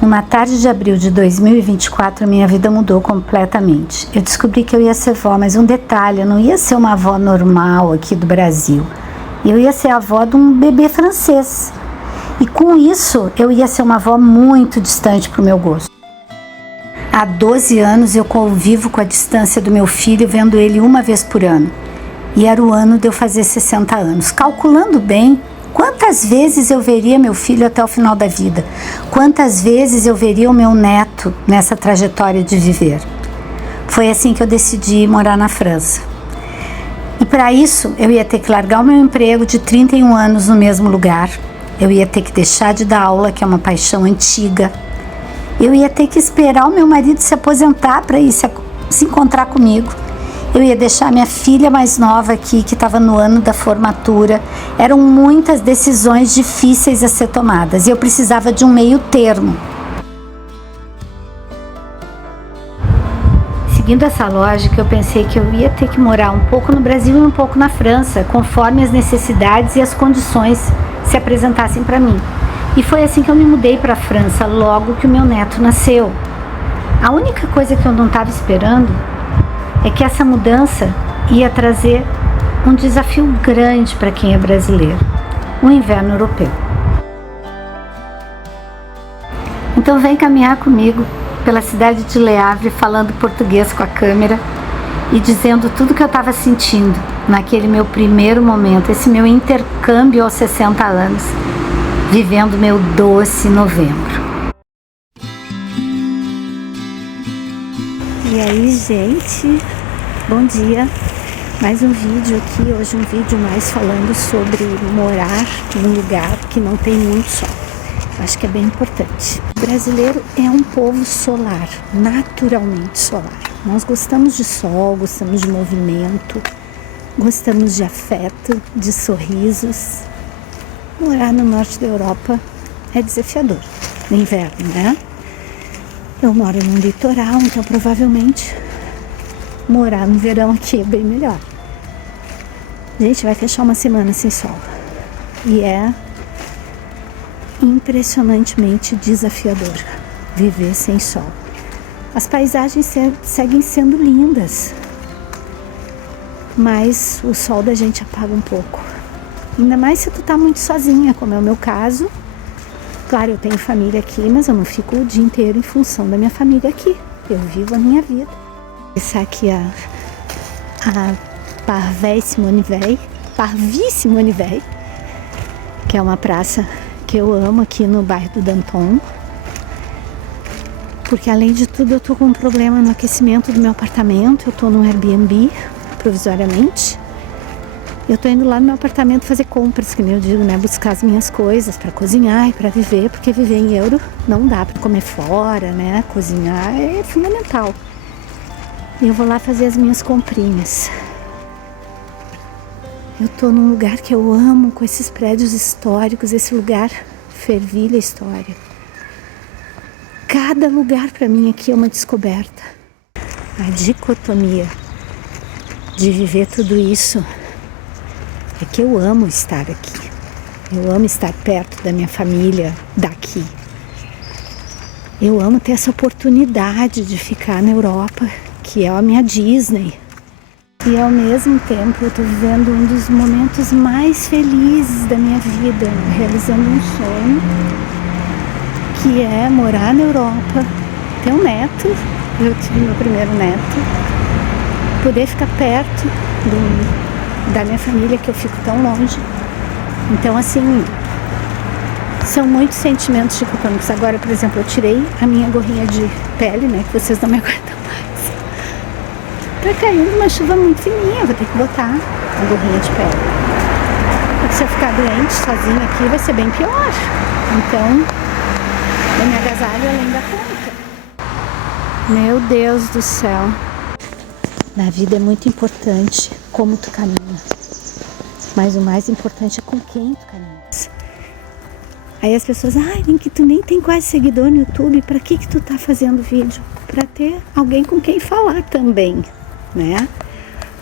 Numa tarde de abril de 2024, minha vida mudou completamente. Eu descobri que eu ia ser avó, mas um detalhe, eu não ia ser uma avó normal aqui do Brasil. Eu ia ser a avó de um bebê francês. E com isso, eu ia ser uma avó muito distante para o meu gosto. Há 12 anos eu convivo com a distância do meu filho, vendo ele uma vez por ano. E era o ano de eu fazer 60 anos. Calculando bem, quantas vezes eu veria meu filho até o final da vida? Quantas vezes eu veria o meu neto nessa trajetória de viver? Foi assim que eu decidi morar na França. E para isso, eu ia ter que largar o meu emprego de 31 anos no mesmo lugar. Eu ia ter que deixar de dar aula, que é uma paixão antiga. Eu ia ter que esperar o meu marido se aposentar para ir se encontrar comigo. Eu ia deixar minha filha mais nova aqui, que estava no ano da formatura. Eram muitas decisões difíceis a ser tomadas e eu precisava de um meio termo. Seguindo essa lógica, eu pensei que eu ia ter que morar um pouco no Brasil e um pouco na França, conforme as necessidades e as condições se apresentassem para mim. E foi assim que eu me mudei para a França, logo que o meu neto nasceu. A única coisa que eu não estava esperando é que essa mudança ia trazer um desafio grande para quem é brasileiro, o inverno europeu. Então vem caminhar comigo pela cidade de Le Havre, falando português com a câmera e dizendo tudo que eu estava sentindo naquele meu primeiro momento, esse meu intercâmbio aos 60 anos, vivendo meu doce novembro. E aí, gente, bom dia. Mais um vídeo aqui, hoje um vídeo mais falando sobre morar num lugar que não tem muito sol. Acho que é bem importante. O brasileiro é um povo solar, naturalmente solar. Nós gostamos de sol, gostamos de movimento, gostamos de afeto, de sorrisos. Morar no norte da Europa é desafiador, no inverno, né? Eu moro num litoral, então provavelmente morar no verão aqui é bem melhor. Gente, vai fechar uma semana sem sol. E é impressionantemente desafiador viver sem sol. As paisagens seguem sendo lindas, mas o sol da gente apaga um pouco. Ainda mais se tu tá muito sozinha, como é o meu caso. Claro, eu tenho família aqui, mas eu não fico o dia inteiro em função da minha família aqui. Eu vivo a minha vida. Essa aqui é a Parvíssimo Niveil, que é uma praça que eu amo aqui no bairro do Danton. Porque além de tudo eu tô com um problema no aquecimento do meu apartamento. Eu tô num Airbnb, provisoriamente. Eu tô indo lá no meu apartamento fazer compras, que nem eu digo, né? Buscar as minhas coisas para cozinhar e para viver, porque viver em euro não dá para comer fora, né? Cozinhar é fundamental. E eu vou lá fazer as minhas comprinhas. Eu tô num lugar que eu amo, com esses prédios históricos, esse lugar fervilha a história. Cada lugar para mim aqui é uma descoberta. A dicotomia de viver tudo isso é que eu amo estar aqui. Eu amo estar perto da minha família daqui. Eu amo ter essa oportunidade de ficar na Europa, que é a minha Disney. E ao mesmo tempo eu estou vivendo um dos momentos mais felizes da minha vida, realizando um sonho, que é morar na Europa, ter um neto. Eu tive meu primeiro neto, poder ficar perto da minha família, que eu fico tão longe. Então, assim, são muitos sentimentos dicotômicos. Agora, por exemplo, eu tirei a minha gorrinha de pele, né, que vocês não me aguentam mais. Tá caindo uma chuva muito fininha, vou ter que botar a gorrinha de pele. Porque se eu ficar doente sozinha aqui, vai ser bem pior. Então, eu me agasalho além da conta. Meu Deus do céu. Na vida é muito importante como tu caminha, mas o mais importante é com quem tu caminhas. Aí as pessoas, tu nem tem quase seguidor no YouTube, pra que tu tá fazendo vídeo? Pra ter alguém com quem falar também, né?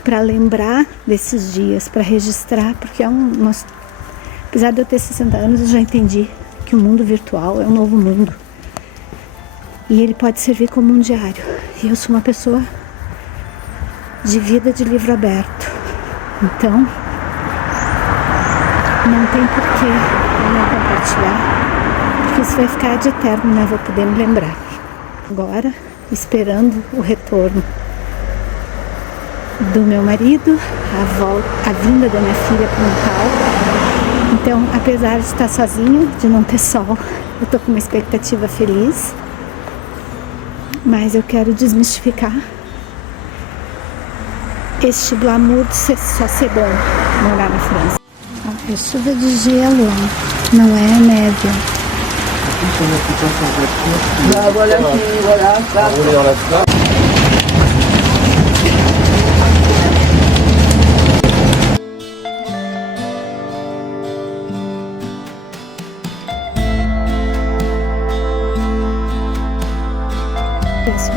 Pra lembrar desses dias, pra registrar, porque apesar de eu ter 60 anos, eu já entendi que o mundo virtual é um novo mundo. E ele pode servir como um diário. E eu sou uma pessoa de vida de livro aberto. Então, não tem porquê eu não compartilhar, porque isso vai ficar de eterno, né? Vou poder me lembrar. Agora, esperando o retorno do meu marido, a vinda da minha filha para o Natal. Então, apesar de estar sozinho, de não ter sol, eu tô com uma expectativa feliz. Mas eu quero desmistificar este glamour de só ser bom morar na França. É chuva de gelo, não é neve.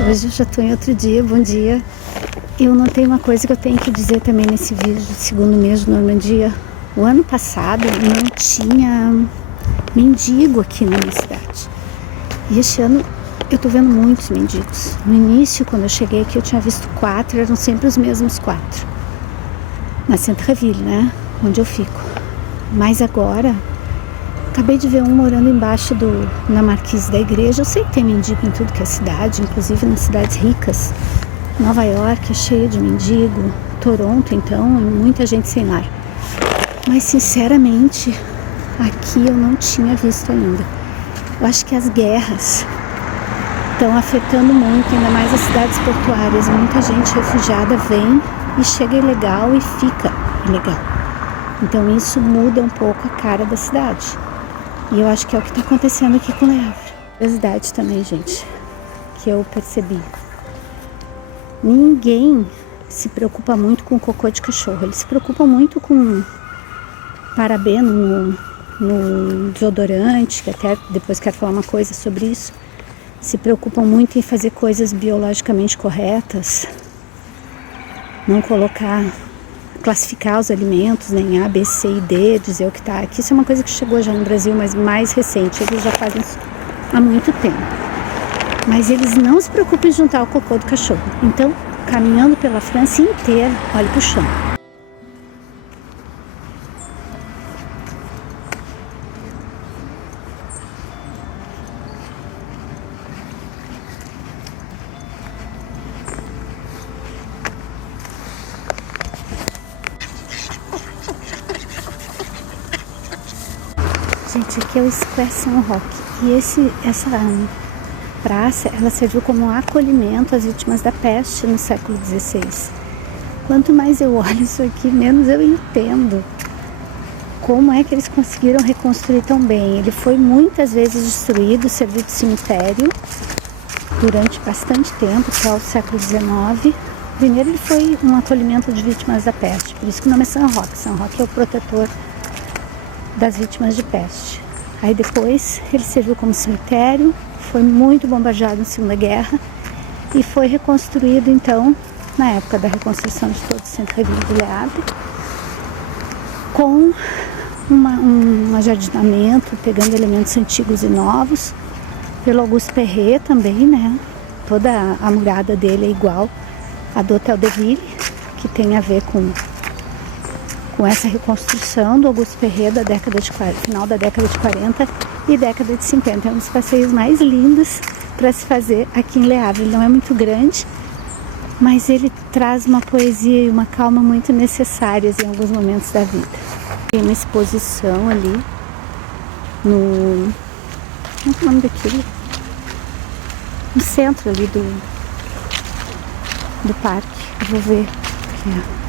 Hoje eu já estou em outro dia, bom dia. Eu notei uma coisa que eu tenho que dizer também nesse vídeo do segundo mês de Normandia. O ano passado não tinha mendigo aqui na minha cidade. E este ano eu tô vendo muitos mendigos. No início, quando eu cheguei aqui, eu tinha visto 4, eram sempre os mesmos 4. Na Centreville, né? Onde eu fico. Mas agora, acabei de ver um morando embaixo na marquise da igreja. Eu sei que tem mendigo em tudo que é cidade, inclusive nas cidades ricas. Nova York é cheio de mendigo. Toronto, então, é muita gente sem lar. Mas, sinceramente, aqui eu não tinha visto ainda. Eu acho que as guerras estão afetando muito, ainda mais as cidades portuárias. Muita gente refugiada vem e chega ilegal e fica ilegal. Então isso muda um pouco a cara da cidade. E eu acho que é o que está acontecendo aqui com o Le Havre. Curiosidade também, gente, que eu percebi. Ninguém se preocupa muito com cocô de cachorro. Eles se preocupam muito com parabeno no desodorante, que até depois quero falar uma coisa sobre isso. Se preocupam muito em fazer coisas biologicamente corretas, não classificar os alimentos, nem A, B, C e D, dizer o que está aqui. Isso é uma coisa que chegou já no Brasil, mas mais recente. Eles já fazem isso há muito tempo. Mas eles não se preocupam em juntar o cocô do cachorro. Então, caminhando pela França inteira, olha pro chão. Gente, aqui é o Square Saint-Roch. E essa praça, ela serviu como um acolhimento às vítimas da peste no século XVI. Quanto mais eu olho isso aqui, menos eu entendo como é que eles conseguiram reconstruir tão bem. Ele foi muitas vezes destruído, serviu de cemitério durante bastante tempo, até o século XIX. Primeiro ele foi um acolhimento de vítimas da peste, por isso que o nome é Saint-Roch. Saint-Roch é o protetor das vítimas de peste. Aí depois ele serviu como cemitério, foi muito bombardeado na Segunda Guerra e foi reconstruído então na época da reconstrução de todo o Centre-Ville de Le Havre, com um ajardinamento, pegando elementos antigos e novos, pelo Auguste Perret também, né? Toda a murada dele é igual a do Hotel de Ville, que tem a ver com essa reconstrução do Auguste Perret da final da década de 40 e década de 50. É um dos passeios mais lindos para se fazer aqui em Le Havre. Ele não é muito grande, mas ele traz uma poesia e uma calma muito necessárias em alguns momentos da vida. Tem uma exposição ali no... como é o nome daquilo? No centro ali do parque. Eu vou ver o que é.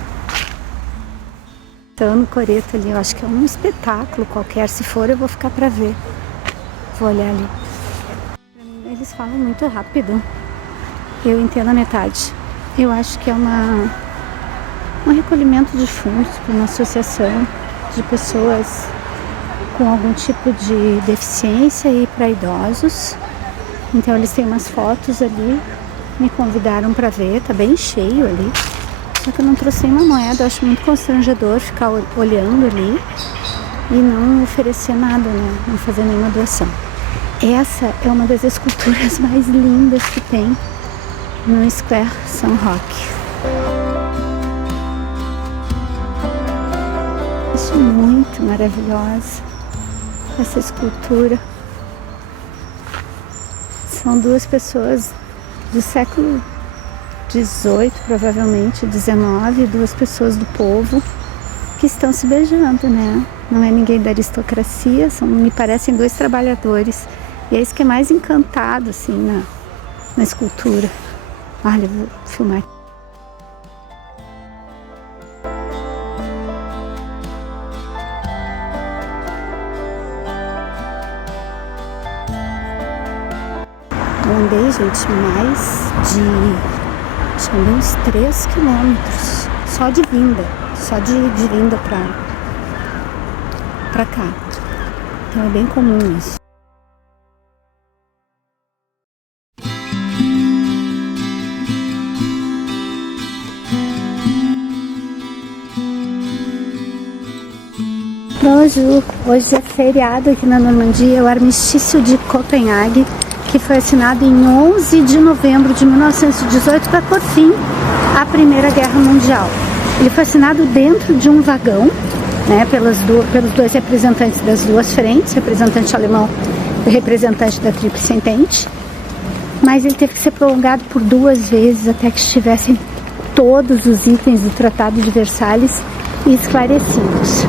No coreto ali, eu acho que é um espetáculo qualquer. Se for, eu vou ficar pra ver. Vou olhar ali. Eles falam muito rápido. Eu entendo a metade. Eu acho que é um recolhimento de fundos para uma associação de pessoas com algum tipo de deficiência e para idosos. Então eles têm umas fotos ali. Me convidaram para ver, tá bem cheio ali. Só que eu não trouxe nenhuma moeda, eu acho muito constrangedor ficar olhando ali e não oferecer nada, né? Não fazer nenhuma doação. Essa é uma das esculturas mais lindas que tem no Square São Roque. Acho muito maravilhosa essa escultura. São duas pessoas do século XVIII, provavelmente XIX, duas pessoas do povo que estão se beijando, né? Não é ninguém da aristocracia, me parecem dois trabalhadores. E é isso que é mais encantado, assim, na escultura. Olha, eu vou filmar aqui. Eu andei, gente, acho que andei uns 3 quilômetros só de vinda pra cá. Então é bem comum isso. Hoje é feriado aqui na Normandia, é o Armistício de Copenhague, que foi assinado em 11 de novembro de 1918 para pôr fim à Primeira Guerra Mundial. Ele foi assinado dentro de um vagão, né, pelos dois representantes das duas frentes, representante alemão e representante da Tríplice Entente, mas ele teve que ser prolongado por 2 vezes até que estivessem todos os itens do Tratado de Versalhes esclarecidos.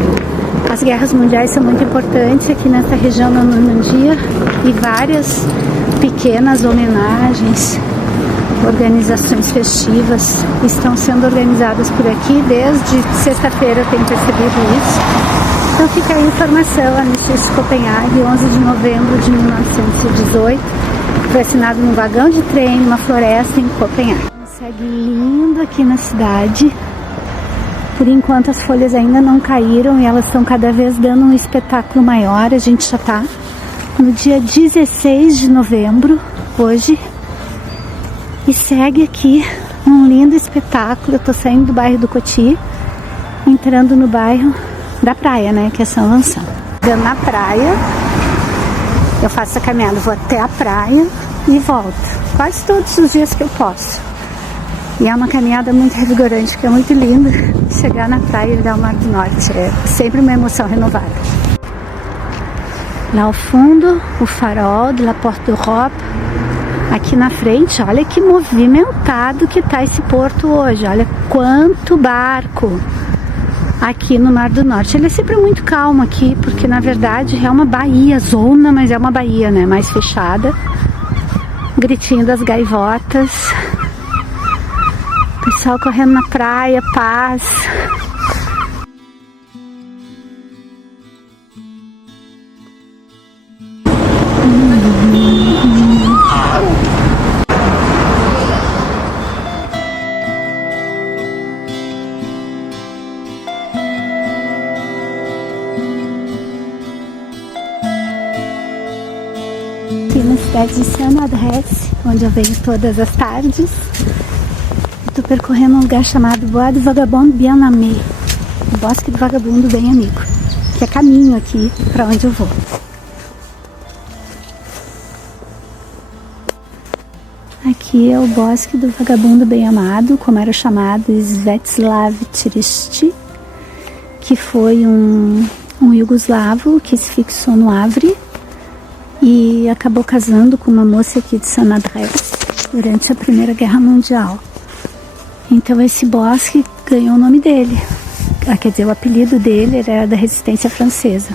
As guerras mundiais são muito importantes aqui nessa região da Normandia e várias pequenas homenagens, organizações festivas estão sendo organizadas por aqui. Desde sexta-feira eu tenho percebido isso. Então fica aí a informação, Armistício de Copenhague, 11 de novembro de 1918. Foi assinado num vagão de trem, numa floresta em Copenhague. Segue lindo aqui na cidade. Por enquanto as folhas ainda não caíram e elas estão cada vez dando um espetáculo maior. A gente já está no dia 16 de novembro, hoje, e segue aqui um lindo espetáculo. Eu estou saindo do bairro do Coty, entrando no bairro da praia, né, que é São Lanção. Chegando na praia, eu faço a caminhada, vou até a praia e volto, quase todos os dias que eu posso. E é uma caminhada muito revigorante, porque é muito lindo chegar na praia e olhar o Mar do Norte. É sempre uma emoção renovada. Lá ao fundo, o farol de La Porte d'Europe. Aqui na frente, olha que movimentado que está esse porto hoje. Olha quanto barco aqui no Mar do Norte. Ele é sempre muito calmo aqui, porque na verdade é uma baía, zona, mas é uma baía, né, mais fechada. Gritinho das gaivotas. Pessoal correndo na praia, paz. Aqui na cidade de Saint-Adresse, onde eu venho todas as tardes. Estou percorrendo um lugar chamado Bois du Vagabond Bien-Aimé, o Bosque do Vagabundo Bem Amigo, que é caminho aqui para onde eu vou. Aqui é o Bosque do Vagabundo Bem Amado, como era chamado Svetslav Tristi, que foi um iugoslavo que se fixou no Havre e acabou casando com uma moça aqui de Saint-Adresse durante a Primeira Guerra Mundial. Então esse bosque ganhou o nome dele, quer dizer, o apelido dele era da resistência francesa.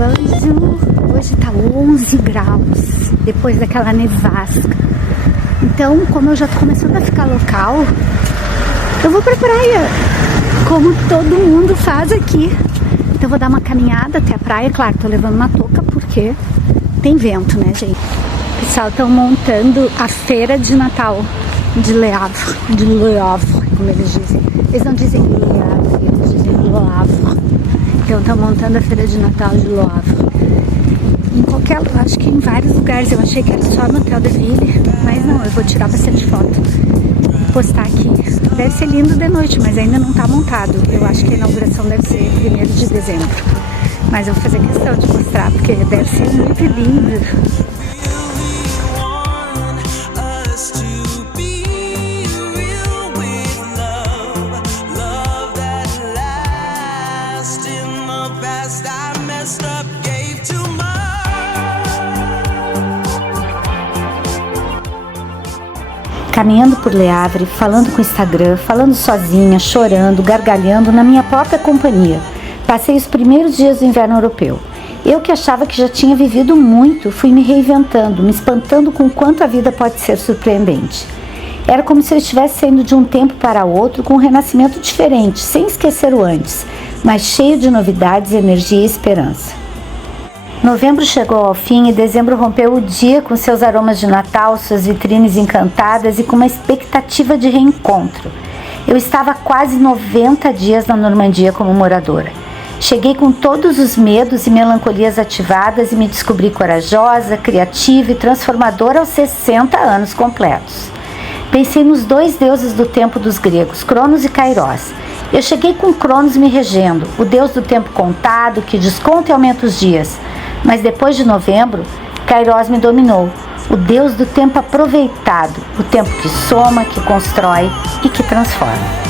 Bonjour! Hoje tá 11 graus, depois daquela nevasca. Então, como eu já tô começando a ficar local, eu vou pra praia, como todo mundo faz aqui. Então eu vou dar uma caminhada até a praia, claro, tô levando uma touca porque tem vento, né, gente? O pessoal estão montando a feira de Natal de Le Havre, como eles dizem. Eles não dizem Le Havre, eles dizem Le Havre. Então estão montando a feira de Natal de Le Havre. Acho que em vários lugares. Eu achei que era só no Hotel de Ville, mas não, eu vou tirar bastante foto e postar aqui. Deve ser lindo de noite, mas ainda não tá montado. Eu acho que a inauguração deve ser 1º de dezembro. Mas eu vou fazer questão de mostrar, porque deve ser muito lindo. Caminhando por Le Havre, falando com o Instagram, falando sozinha, chorando, gargalhando na minha própria companhia. Passei os primeiros dias do inverno europeu. Eu que achava que já tinha vivido muito, fui me reinventando, me espantando com o quanto a vida pode ser surpreendente. Era como se eu estivesse saindo de um tempo para outro com um renascimento diferente, sem esquecer o antes, mas cheio de novidades, energia e esperança. Novembro chegou ao fim e dezembro rompeu o dia com seus aromas de Natal, suas vitrines encantadas e com uma expectativa de reencontro. Eu estava há quase 90 dias na Normandia como moradora. Cheguei com todos os medos e melancolias ativadas e me descobri corajosa, criativa e transformadora aos 60 anos completos. Pensei nos 2 deuses do tempo dos gregos, Cronos e Kairos. Eu cheguei com Cronos me regendo, o deus do tempo contado, que desconta e aumenta os dias. Mas depois de novembro, Kairos me dominou, o deus do tempo aproveitado, o tempo que soma, que constrói e que transforma.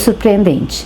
Surpreendente.